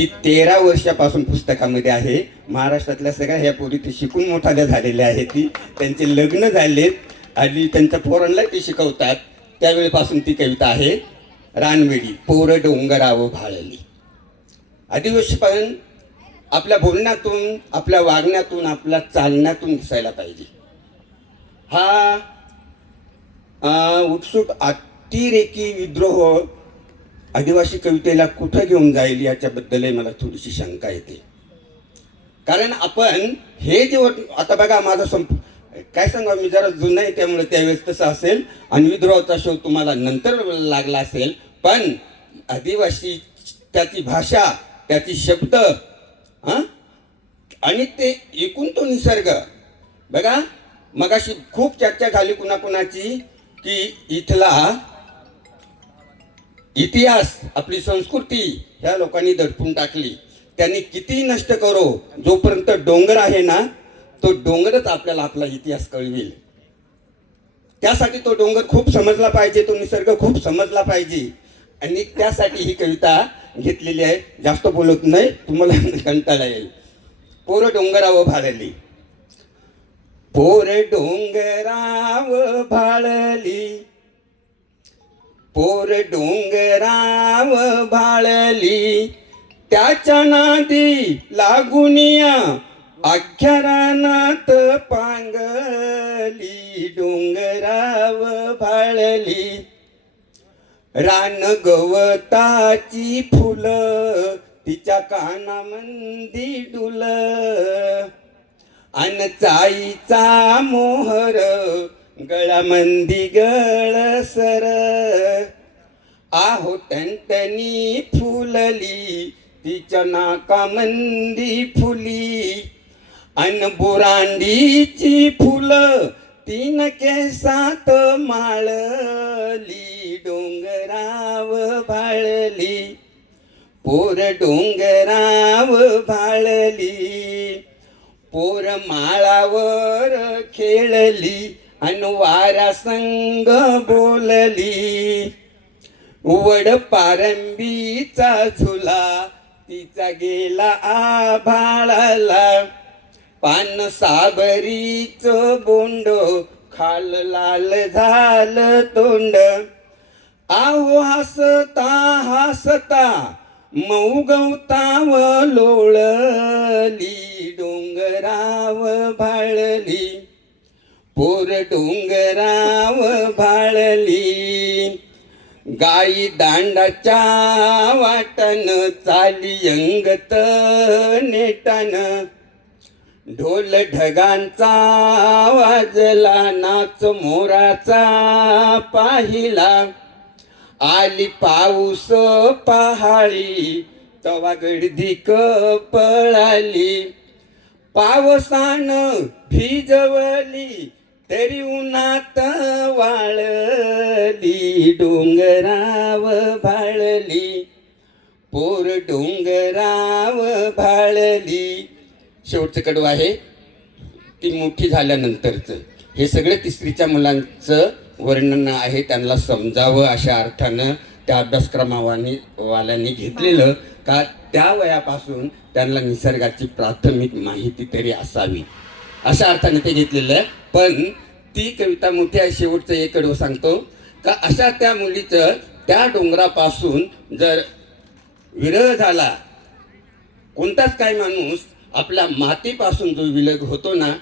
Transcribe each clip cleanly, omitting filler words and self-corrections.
ती 13 वर्षापासून पुस्तकामध्ये आहे. महाराष्ट्रातल्या सगळ्या ह्या पोरी ते शिकून मोठाल्या झालेल्या आहेत. ती त्यांचे लग्न झालेत आणि त्यांच्या पोरांना ते शिकवतात. त्यावेळेपासून ती कविता आहे. रानवेडी पोर डोंगराव भाळली. आदिवासीपण आपल्या बोलण्यातून, आपल्या वागण्यातून, आपल्या चालण्यातून दिसायला पाहिजे. हा उत्सुक अतिरेकी विद्रोह आदिवासी कवितेला कुठं घेऊन जाईल याच्याबद्दलही मला थोडीशी शंका येते. कारण आपण हे जे आता बघा, माझा काय सांगा, मी जरा जुना आहे त्यामुळे त्यावेळेस तसं असेल आणि विद्रोहाचा शोध तुम्हाला नंतर लागला असेल. पण आदिवासी, त्याची भाषा, त्याची शब्द आणि ते एकूण तो निसर्ग बघा. मगाशी खूप चर्चा झाली कुणाकुणाची की इथला इतिहास, आपली संस्कृती ह्या लोकांनी दडपून टाकली. त्यांनी किती नष्ट करो, जोपर्यंत डोंगर आहे ना, तो डोंगरच आपल्याला आपला इतिहास कळवेल. त्यासाठी तो डोंगर खूप समजला पाहिजे, तो निसर्ग खूप समजला पाहिजे. आणि त्यासाठी ही कविता घेतलेली आहे. जास्त बोलत नाही, तुम्हाला कंटाळा येईल. पोर डोंगराव भाळली. पोर डोंगराव भाळली, पोर डोंगराव भाळली, त्याच्या नादी लागुनिया अख्ख्या रानात पांगली. डोंगराव भाळली, रान गवताची फुलं तिच्या कानामंदी डुल, अन चाईचा मोहर गळामंदी गळसर. आहो टणटणी फुलली तिच्या नाकामंदी फुली, अन बुरांडीची फुलं 3 केसात माळली. डोंगराव भाळली, पोर डोंगराव भाळली, पोर माळावर खेळली अन वारा संग बोलली. वड पारंबीचा झुला तिचा गेला आभाळाला, पान साबरीच बोंड खाल लाल झालं तोंड. आहो हसता हसता मऊ गवताव लोळली. डोंगराव भाळली, पोर डोंगराव भाळली, गाई दांडाच्या वाटन चाली अंगत नेटान. ढोल ढगांचा वाजला नाच मोराचा पाहिला, आली पाऊस पहाळी तवा गडदिक पळाली. पावसान भिजवली तरी उन्हात वाळली. डोंगराव भाळली, पोर डोंगराव भाळली. शेवटचं कडवं आहे, ती मोठी झाल्यानंतरचं. हे सगळे तिसरीच्या मुलांचं वर्णन आहे. त्यांना समजावं अशा अर्थानं त्या अभ्यासक्रमावाल्यांनी घेतलेलं, का त्या वयापासून त्यांना निसर्गाची प्राथमिक माहिती तरी असावी अशा अर्थाने ते घेतलेलं आहे. पण ती कविता मोठी आहे. शेवटचं एक कडवं सांगतो का, अशा त्या मुलीचं त्या डोंगरापासून जर विरह झाला, कोणताच काय माणूस आपल्या मातीपासून जो विलग होतो ना,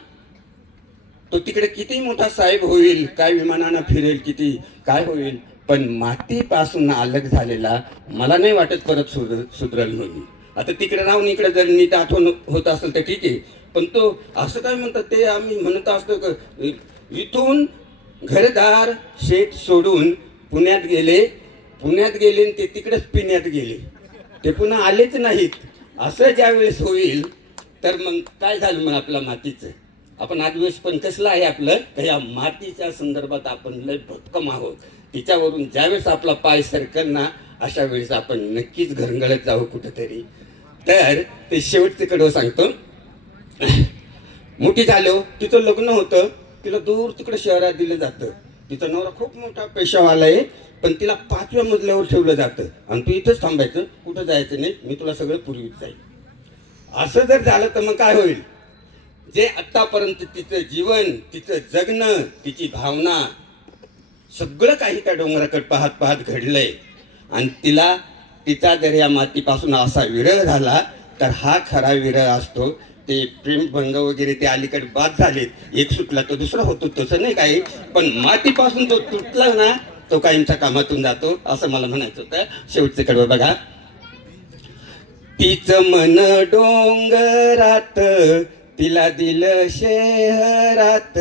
तो तिकडे किती मोठा साहेब होईल, काय विमानानं फिरेल, किती काय होईल, पण मातीपासून अलग झालेला मला नाही वाटत परत सुधरल म्हणून. आता तिकडे राहून इकडे जर नीट आठवण होत असेल तर ठीक आहे, पण तो असं काय म्हणतात ते आम्ही म्हणत असतो, इथून घरदार शेत सोडून पुण्यात गेले आणि ते तिकडेच पिण्यात गेले, ते पुन्हा आलेच नाहीत. असं ज्यावेळेस होईल तर मग काय झालं मग आपल्या मातीचं. आपण आदिवासी पण कसलं आहे आपलं, तर या मातीच्या संदर्भात आपण लय भक्कम आहोत. तिच्यावरून ज्यावेळेस आपला पाय सरकल ना, अशा वेळेस आपण नक्कीच घरंगळत जाऊ कुठंतरी. तर ते शेवटचे कडवं सांगतो. मोठी झालो, तिचं लग्न होतं, तिला दूर तिकडे शहरात दिलं जातं. तिचा नवरा खूप मोठा पेशावाला आहे, पण तिला 5व्या मजल्यावर ठेवलं जातं आणि तू इथंच थांबायचं, कुठं जायचं नाही, मी तुला सगळं पुरवीत जाईल. असं जर झालं तर मग काय होईल? जे आत्तापर्यंत तिचं जीवन, तिचं जगणं, तिची भावना सगळं काही त्या डोंगराकडे पाहत पाहत घडलंय आणि तिला तिचा जर या मातीपासून असा विरह झाला तर हा खरा विरह असतो. ते प्रेमभंग वगैरे ते अलीकडे बाद झालेत, एक सुटला तर दुसरा होतो तसं नाही काही, पण मातीपासून जो तुटला ना तो कायमच्या कामातून जातो असं मला म्हणायचं होतं. शेवटचे कडवं बघा. तिचं मन डोंगरात, तिला दिलं शहरात,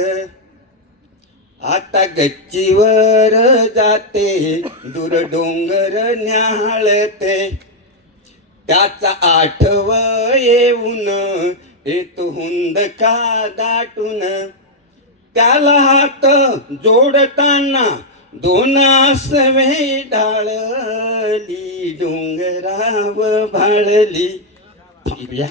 आता गच्चीवर जाते, दूर डोंगर न्याहाळते, त्याचा आठव येऊन येतो हुंद का दाटून, त्याला हात जोडताना दोन आसवे ढाळली, डोंगराव भाळली. थांबूया.